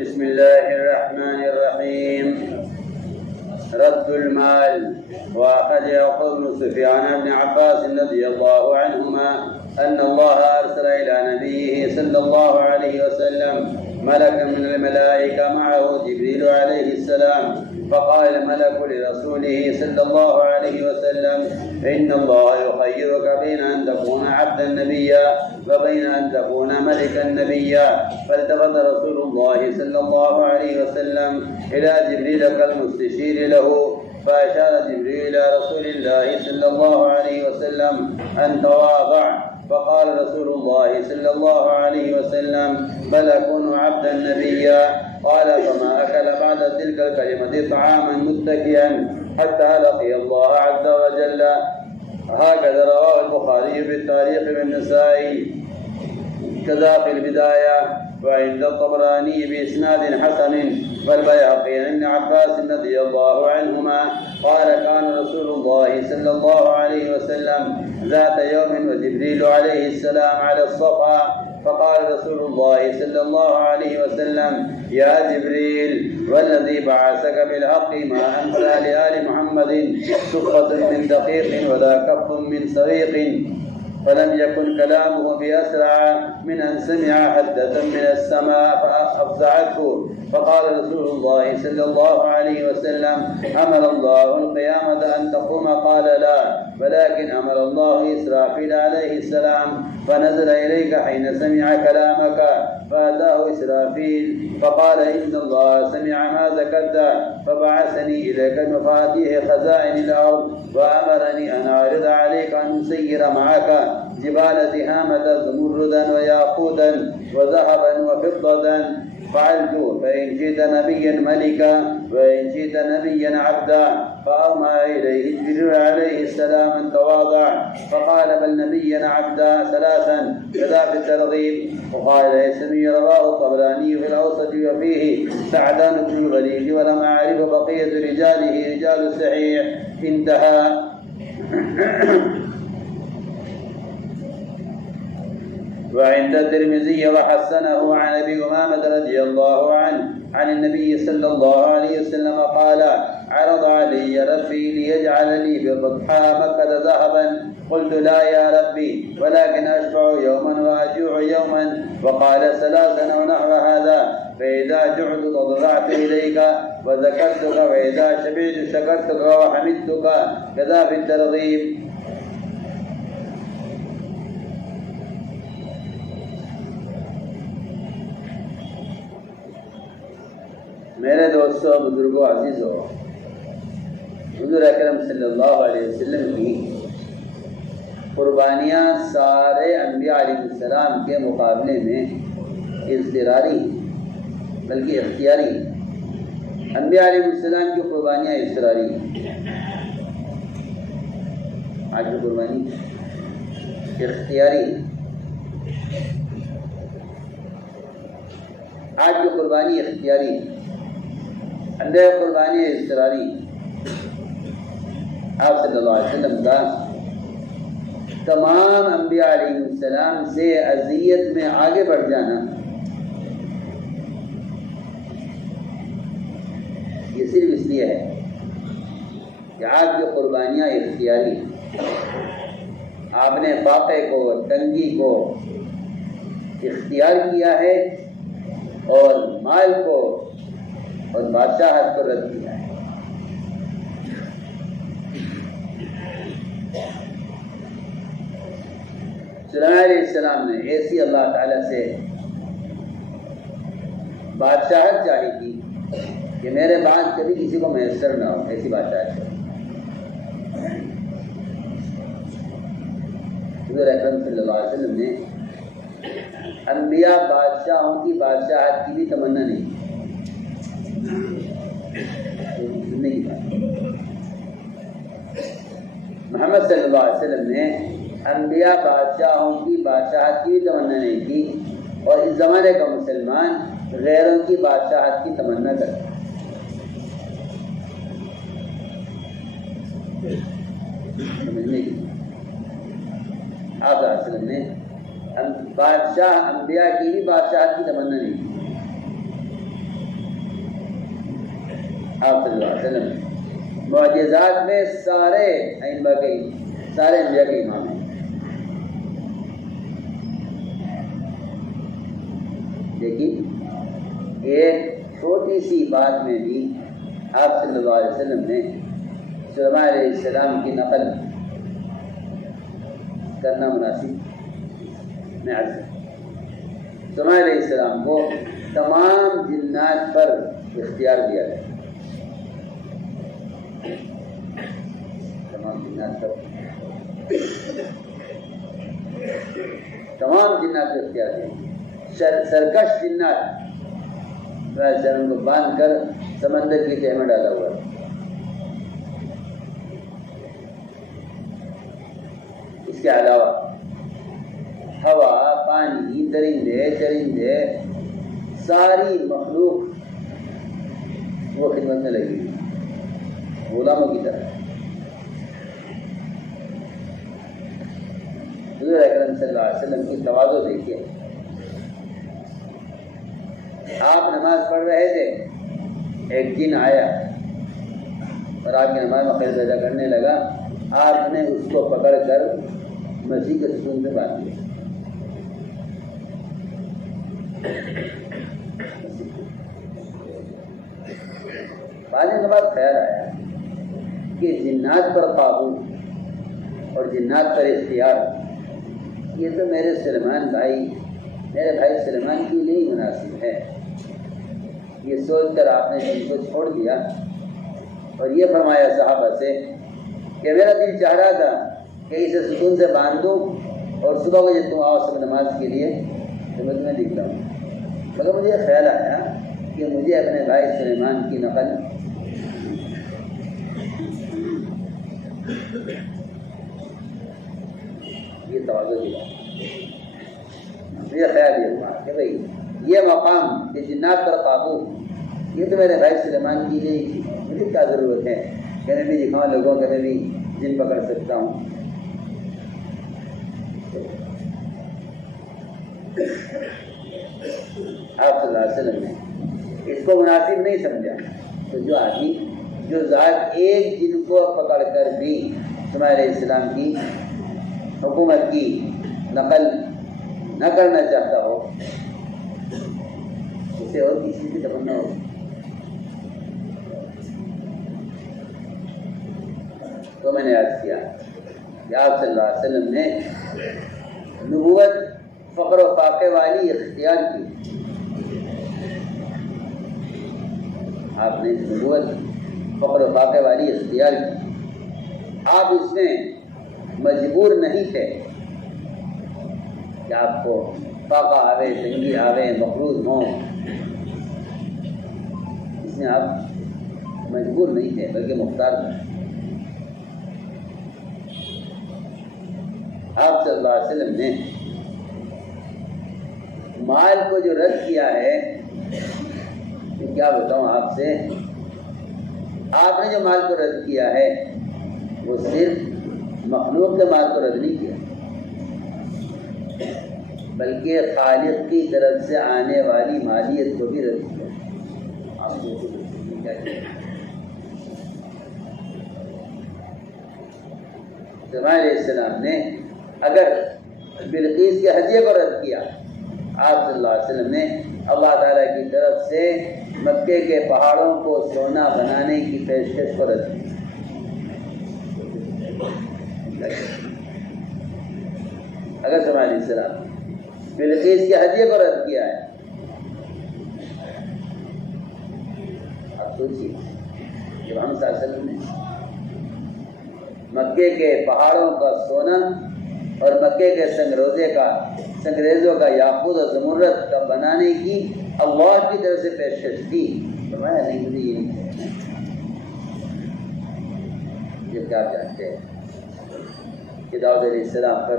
بسم الله الرحمن الرحيم. رد المال. وأخذ يقول بن سفيان بن عباس رضي الله عنهما أن الله أرسل إلى نبيه صلى الله عليه وسلم ملكا من الملائكة معه جبريل عليه السلام، فقال الملك لرسوله صلى الله عليه وسلم: إن الله يخيرك بين أن تكون عبدا نبيا وبين أن تكون ملكا نبيا. فالتفت رسول الله صلى الله عليه وسلم إلى جبريل كالمستشير له، فأشار جبريل إلى رسول الله صلى الله عليه وسلم أن تواضع، فقال رسول الله صلى الله عليه وسلم: بل أكون عبدا نبيا. قال: فما أكل بعد تلك الكلمة طعاما متكئا حتى لقي الله عز وجل. هكذا رواه البخاري في التاريخ والنسائي كذا في البداية، وعند الطبراني بإسناد حسن، والبيهقي عن ابن عباس رضي الله عنهما قال: كان رسول الله صلى الله عليه وسلم ذات يوم وجبريل عليه السلام على الصفا، فقال رسول الله صلى الله عليه وسلم: يا جبريل، والذي بعثك بالحق ما أمسى لآل محمد سفرة من دقيق ولا كف من سريق. فلم يكن كلامه بأسرع من أن سمع حدة من السماء فأفزعته، فقال رسول الله صلى الله عليه وسلم: أمر الله القيامة أن تقوم؟ قال: لا، ولكن أمر الله إسرافيل عليه السلام فنزل إليك حين سمع كلامك، فأتاه إسرافيل فقال: إن الله سمع ما ذكرت فبعثني إليك بمفاتيح خزائن الأرض، وأمرني أن أعرض عليك أن نسير معك جبال تهامة زمردا وياقوتا وذهبا وفضة. فعلت، فإن شئت نبيا ملكا وإن شئت نبيا عبدا. فأومى إليه جبريل عليه السلام أن تواضع، فقال: بل نبيا عبدا ثلاثا كذا في الترغيب. وقال الهيثمي: رواه الطبراني في الأوسط وفيه سعدان بن الوليد، ولم أعرف بقية رجاله رجال الصحيح. انتهى. وعند الترمذي وحسنه عن أبي أمامة رضي الله عنه عن النبي صلى الله عليه وسلم قال: عرض علي ربي ليجعل لي ببطحاء مكة ذهبا، قلت: لا يا ربي، ولكن أشبع يوما وأجوع يوما. وقال: ثلاثا ونحو هذا. فإذا جعت تضرعت إليك وذكرتك، وإذا شبعت شكرتك وحمدتك. كذا في الترغيب. میرے دوستوں، بزرگوں، عزیزوں، حضور اکرم صلی اللہ علیہ وسلم کی قربانیاں سارے انبیاء علیہ السلام کے مقابلے میں اضطراری بلکہ اختیاری. انبیاء علیہ السلام کی قربانیاں اضطراری. آج کی قربانی اختیاری. آج کی قربانی اختیاری، انڈے قربانی اضطراری. آپ صلی اللہ علیہ وسلم کا تمام انبیاء علیہ السلام سے اذیت میں آگے بڑھ جانا یہ صرف اس لیے ہے کہ آپ کی قربانیاں اختیاری. آپ نے فاقے کو، تنگی کو اختیار کیا ہے اور مال کو اور بادشاہت کو رد کیا ہے. سلیمان علیہ السلام نے ایسی اللہ تعالیٰ سے بادشاہت چاہی تھی کہ میرے بعد کبھی کسی کو میسر نہ ہو. ایسی بادشاہت چاہی. حضور اکرم صلی اللہ علیہ وسلم نے انبیاء بادشاہوں کی بادشاہت کی بھی تمنا نہیں کی. محمد صلی اللہ علیہ وسلم نے انبیاء بادشاہوں کی بادشاہت کی بھی تمنا نہیں کی، اور اس زمانے کا مسلمان غیروں کی بادشاہت کی تمنا کرتا ہے. سمجھنے کی آپ صلی اللہ علیہ وسلم نے بادشاہ انبیاء کی بھی بادشاہت کی تمنا نہیں کی. صلی اللہ علیہ وسلم معجزات میں سارے ائمہ کے سارے انبیاء کے امام ہیں. لیکن ایک چھوٹی سی بات میں بھی آپ صلی اللہ علیہ وسلم نے سلیمان علیہ السلام کی نقل کرنا مناسب میں عرض ہے. سلیمان علیہ السلام کو تمام جنات پر اختیار دیا گیا. تمام جنات پر اختیار دیا. سرکش جنات ان کو باندھ کر سمندر کی تہہ میں ڈالا ہوا ہے. اس کے علاوہ ہوا، پانی، درندے چرندے، ساری مخلوق وہ خدمت میں لگی غلاموں کی طرح. حضور اکرم صلی اللہ علیہ وسلم کی تواضع دیکھیے. آپ نماز پڑھ رہے تھے، ایک جن آیا اور آپ کی نماز میں خیر پیدا کرنے لگا. آپ نے اس کو پکڑ کر مسیح کے ستون سے باندھ دیا. بعد کے بعد خیال آیا کہ جنات پر قابو اور جنات پر اختیار یہ تو میرے میرے بھائی سلیمان کے لیے ہی مناسب ہے. یہ سوچ کر آپ نے جن کو چھوڑ دیا اور یہ فرمایا صحابہ سے کہ میرا دل چاہ رہا تھا کہ اسے ستون سے باندھ دوں اور صبح کو جب تم آؤ سب نماز کے لیے تو میں تمہیں دکھتا ہوں. مگر مجھے خیال آیا کہ مجھے اپنے بھائی سلیمان کی نقل یہ توازن دیا. مجھے خیال یہ ہوا کہ بھائی یہ مقام کہ جنات پر قابو یہ تو میرے بھائی سلیمان کی لیے تھی. مجھے کیا ضرورت ہے کہ میں بھی دکھاؤں لوگوں کہ میں بھی جن پکڑ سکتا ہوں. آپ صلی اللہ علیہ وسلم نے اس کو مناسب نہیں سمجھا. تو جو آدمی جو ذات ایک جن کو پکڑ کر بھی سلیمان علیہ السلام کی حکومت کی نقل نہ کرنا چاہتا ہو اسے اور کسی کی تمنا ہو. تو میں نے عرض کیا کہ آپ صلی اللہ علیہ وسلم نے نبوت فقر و فاقے والی اختیار کی. آپ نے نبوت فقر و فاقے والی اختیار کی. آپ اس میں مجبور نہیں تھے کہ آپ کو فاقہ آوے، تنگی آوے، مقروض ہوں. اس میں آپ مجبور نہیں تھے بلکہ مختار تھے. آپ صلی اللہ علیہ وسلم نے مال کو جو رد کیا ہے کیا بتاؤں آپ سے. آپ نے جو مال کو رد کیا ہے وہ صرف مخلوق کے مال کو رد نہیں کیا بلکہ خالق کی طرف سے آنے والی مالیت کو بھی رد کیا. آپ سلیمان علیہ السلام نے اگر بلقیس کے ہدیے کو رد کیا، آپ صلی اللہ علیہ وسلم نے اللہ تعالیٰ کی طرف سے مکے کے پہاڑوں کو سونا بنانے کی پیشکش کو رد کیا. اگر سلیمان علیہ السلام بلقیس کے ہدیے کو رد کیا ہے، آپ سوچیے جب ہم صلی اللہ علیہ وسلم نے مکے کے پہاڑوں کا سونا اور مکے کے سنگریزوں کا یاقوت اور زمرد کا بنانے کی اللہ کی طرف سے پیشکش کی، تو میں نہیں مجھے یہ نہیں کہا. یہ کیا چاہتے ہیں کہ داؤد علیہ السلام پر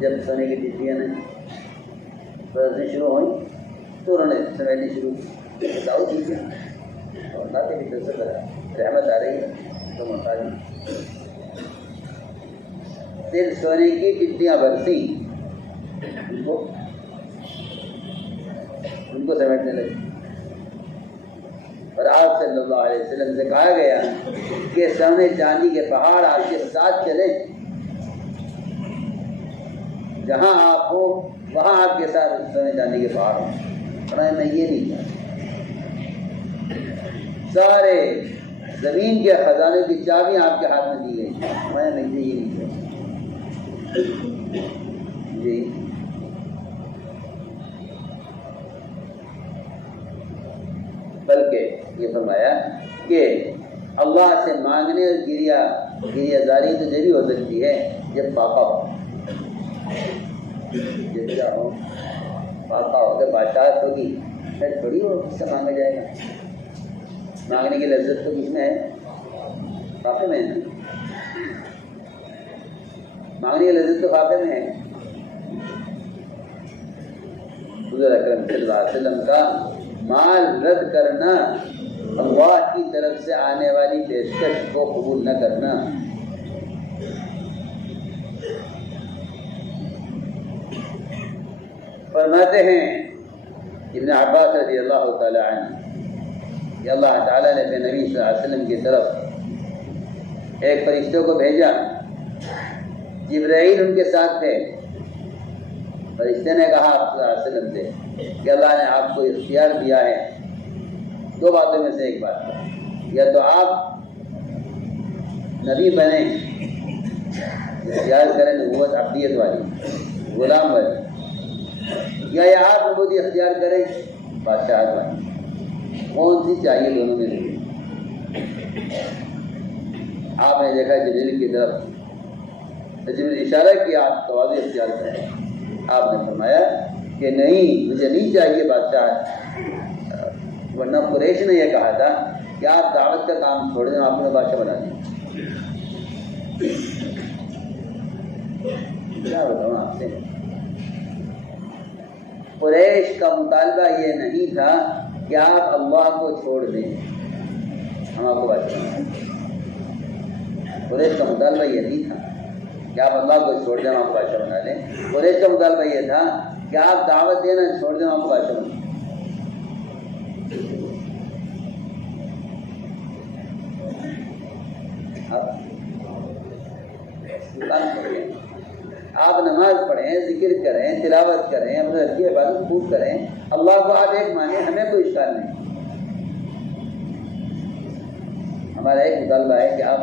جب سونے کی ٹھیکیاں نے برسنی شروع ہوئی تو انہوں نے سمیٹنی شروع کی. بتاؤ ٹھیک ہے اور اللہ کی طرف سے رحمت آ رہی ہے تو محتاج پھر سونے کی ٹٹیاں برسی ان کو سمیٹنے لگی. اور آپ صلی صلی اللہ علیہ وسلم سے کہا گیا کہ سونے چاندی کے پہاڑ آپ کے ساتھ چلیں، جہاں آپ ہو وہاں آپ کے ساتھ سونے چاندی کے پہاڑ ہوں۔ فرمایا میں یہ نہیں چاہتا، سارے زمین کے خزانے کی چابیاں آپ کے ہاتھ میں دی گئی، فرمایا میں یہ نہیں چاہتا جی۔ بلکہ یہ فرمایا کہ اللہ سے مانگنے اور گریہ زاری تو جب بھی ہو سکتی ہے جب پاپا ہو، جب کیا ہو، پاپا ہو کے بادشاہت ہوگی پھر تھوڑی ہو کس سے مانگا جائے گا۔ مانگنے کی لذت تو کس میں ہے؟ پاپے میں ہے نا، مانگنے کی لذت تو پاپے میں ہے۔ حضور اکرم صلی اللہ علیہ وسلم کا مال رد کرنا، اللہ کی طرف سے آنے والی پیشکش کو قبول نہ کرنا، فرماتے ہیں ابن عباس رضی اللہ تعالی عنہ کہ اللہ تعالیٰ نے اپنے نبی صلی اللہ علیہ وسلم کی طرف ایک فرشتوں کو بھیجا، جبرائیل ان کے ساتھ تھے۔ فرشتے نے کہا صلی اللہ علیہ وسلم سے کہ اللہ نے آپ کو اختیار دیا ہے دو باتوں میں سے ایک بات، یا تو آپ نبی بنیں، اختیار کریں نبوت عبدیت والی، غلام والی، یا آپ نبوت اختیار کریں بادشاہت والی، کون سی چاہیے دونوں میں سے؟ آپ نے دیکھا جبریل کی طرف، جبریل اشارہ کیا آپ تواضع اختیار کریں، آپ نے فرمایا کہ نہیں، مجھے نہیں چاہیے بادشاہت، ورنہ قریش نے یہ کہا تھا کہ آپ دعوت کا کام چھوڑ دیں، آپ نے بادشاہ بنا دیں۔ کیا بتاؤں آپ سے، قریش کا مطالبہ یہ نہیں تھا کہ آپ اللہ کو چھوڑ دیں ہم آپ کو بادشاہ بنا دیں، قریش کا مطالبہ یہ نہیں تھا کہ آپ اللہ کو چھوڑ دیں ہم آپ کو بادشاہ بنا دیں، قریش کا مطالبہ یہ تھا کہ آپ دعوت دینا چھوڑ دیں ہم آپ کو بادشاہ بنا دیں۔ آپ نماز پڑھیں، ذکر کریں، تلاوت کریں، اپنے رب کی عبادت خوب کریں، اللہ کو آپ ایک مانیں، ہمیں کوئی اشکال نہیں۔ ہمارا ایک مطالبہ ہے کہ آپ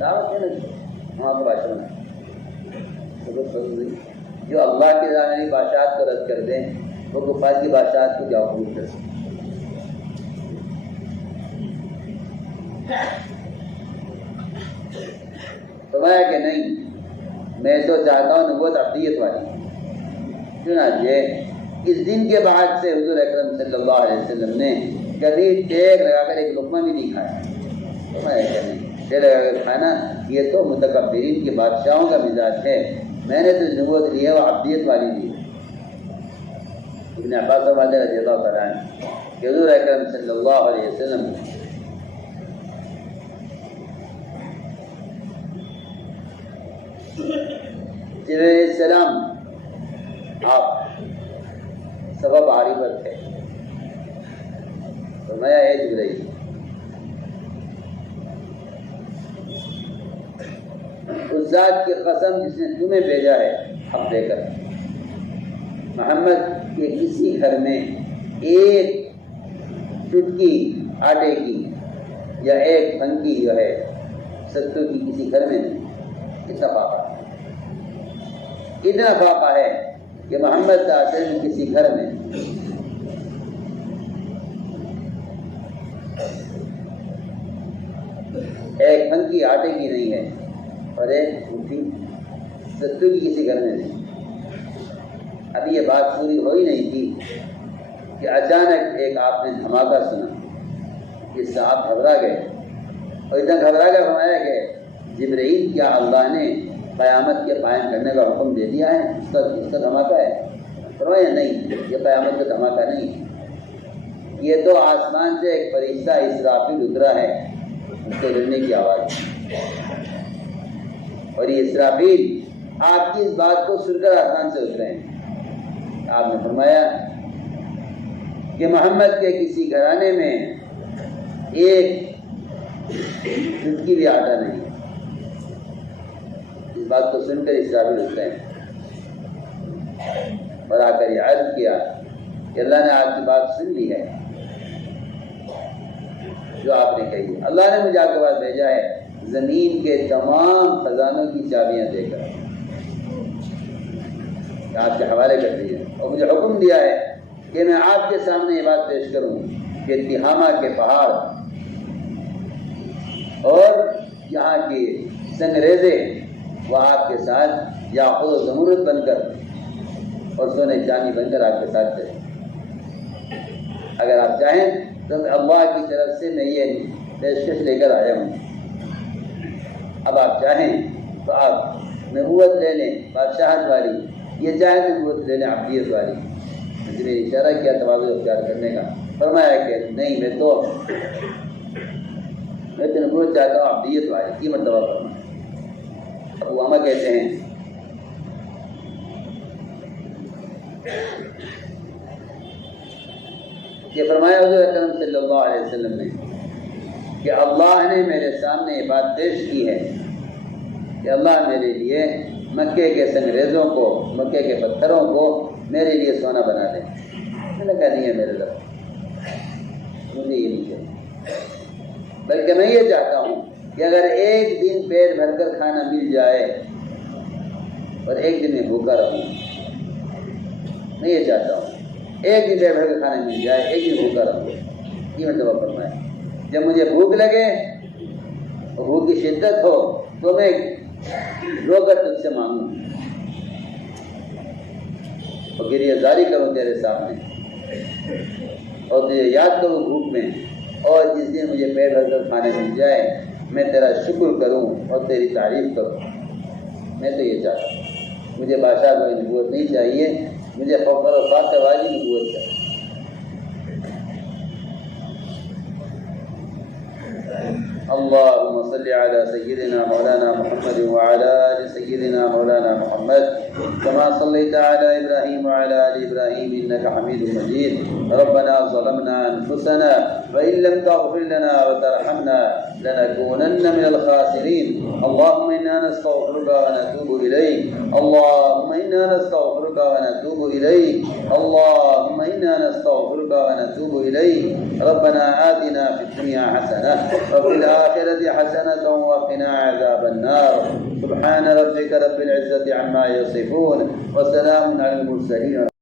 دعوت دینا ہم آپ کو بادشاہ بنائیں۔ جو اللہ کی رضا میں بادشاہت کو رد کر دیں وہ کفار کی بادشاہت کو کیا قبول کر سکتے؟ فرمایا کہ نہیں، میں تو چاہتا ہوں نبوت عبدیت والی۔ چنانچہ اس دن کے بعد سے حضور اکرم صلی اللہ علیہ وسلم نے کبھی ٹیک لگا کر ایک لقمہ بھی نہیں کھایا۔ فرمایا کہ نہیں، ٹیک لگا کر کھانا یہ تو متکبرین کے بادشاہوں کا مزاج ہے، میں نے تو نبوت لی ہے وہ عبدیت والی لی ہے۔ ابن عباس رضی اللہ تعالیٰ عنہ کہ حضور اکرم صلی اللہ علیہ وسلم جبرائیل علیہ السلام آپ سبب عارفت ہے، فرمایا اے جبرائیل، اس ذات کی قسم جس نے تمہیں بھیجا ہے حق دے کر، محمد کے کسی گھر میں ایک چٹکی آٹے کی یا ایک پھنکی جو ہے ستو کی کسی گھر میں نہیں۔ اتنا فاقہ ہے کہ محمد کا صرف کسی گھر میں ایک پھنکی آٹے کی نہیں ہے اور ایک مٹھی ستو کی کسی گھر میں نہیں۔ ابھی یہ بات پوری ہو ہی نہیں تھی کہ اچانک ایک آپ نے دھماکہ سنا، جس سے آپ گھبرا گئے، اور اتنا گھبرا کر فرمایا کہ جبرائیل کیا اللہ نے قیامت کے قائم کرنے کا حکم دے دیا ہے، اس کا دھماکہ ہے؟ فرمایا نہیں، یہ قیامت کا دھماکہ نہیں، یہ تو آسمان سے ایک فرشتہ اسرافیل اترا ہے، اس کے گرنے کی آواز، اور یہ اسرافیل آپ کی اس بات کو سن کر آسمان سے اترے ہیں۔ آپ نے فرمایا کہ محمد کے کسی گھرانے میں ایک چٹکی بھی آٹا نہیں۔ اس بات کو سن کر اسرافیل اٹھتے ہیں اور آ کر یہ عرض کیا کہ اللہ نے آپ کی بات سن لی ہے جو آپ نے کہی ہے۔ اللہ نے مجھے آپ کے پاس بھیجا ہے زمین کے تمام خزانوں کی چابیاں دے کر، آپ کے حوالے کر دی ہے، اور مجھے حکم دیا ہے کہ میں آپ کے سامنے یہ بات پیش کروں کہ تہامہ کے پہاڑ اور یہاں کے سنگریزے وہ آپ کے ساتھ یاقوت و زمرد بن کر اور سونے چاندی بن کر آپ کے ساتھ چلیں۔ اگر آپ چاہیں تو اللہ کی طرف سے میں یہ پیشکش لے کر آیا ہوں، اب آپ چاہیں تو آپ نبوت لے لیں بادشاہت والی، یہ چاہیں نبوت لے لیں عبدیت والی۔ مجھے نے اشارہ کیا تواضع اختیار کرنے کا، فرمایا کہ نہیں، میں تو نبوت چاہتا ہوں عبدیت والی، کی مرتبہ فرمایا۔ ابو امامہ کہتے ہیں کہ فرمایا حضور اکرم صلی اللہ علیہ وسلم نے کہ اللہ نے میرے سامنے یہ بات پیش کی ہے کہ اللہ میرے لیے مکے کے سنگریزوں کو، مکے کے پتھروں کو میرے لیے سونا بنا دیں۔ میں نے کہا نہیں ہے میرے رب، مجھے یہ نہیں چاہیے، بلکہ میں یہ چاہتا ہوں کہ اگر ایک دن پیٹ بھر کر کھانا مل جائے اور ایک دن میں بھوکا رہوں، میں یہ چاہتا ہوں ایک دن پیٹ بھر کر کھانا مل جائے، ایک دن بھوکا رہوں۔ یہ مرتبہ فرمایا جب مجھے بھوک لگے اور بھوک کی شدت ہو تو میں رو کر تجھ سے مانگوں اور گریہ زاری کروں تیرے سامنے اور تجھے یاد کروں بھوک میں، اور جس دن مجھے پیٹ بھر کر کھانے مل جائے میں تیرا شکر کروں اور تیری تعریف کروں۔ میں تو یہ چاہتا ہوں، مجھے بادشاہ کوئی نبوت نہیں چاہیے، مجھے فخر و فاخر والی نبوت چاہیے۔ اللهم صل على سيدنا مولانا محمد وعلى آل سيدنا مولانا محمد كما صليت على إبراهيم وعلى آل إبراهيم إنك حميد مجيد. ربنا ظلمنا أنفسنا وإن لم تغفر لنا وترحمنا لنكونن من الخاسرين. اللهم إنا نستغفرك ونتوب إليك، اللهم إنا نستغفرك ونتوب إليك، اللهم إنا نستغفرك ونتوب إليك. ربنا آتنا في الدنيا حسنة وفي الآخرة حسنة وقنا عذاب النار. سبحان ربك رب العزة عما يصفون وسلام على المرسلين.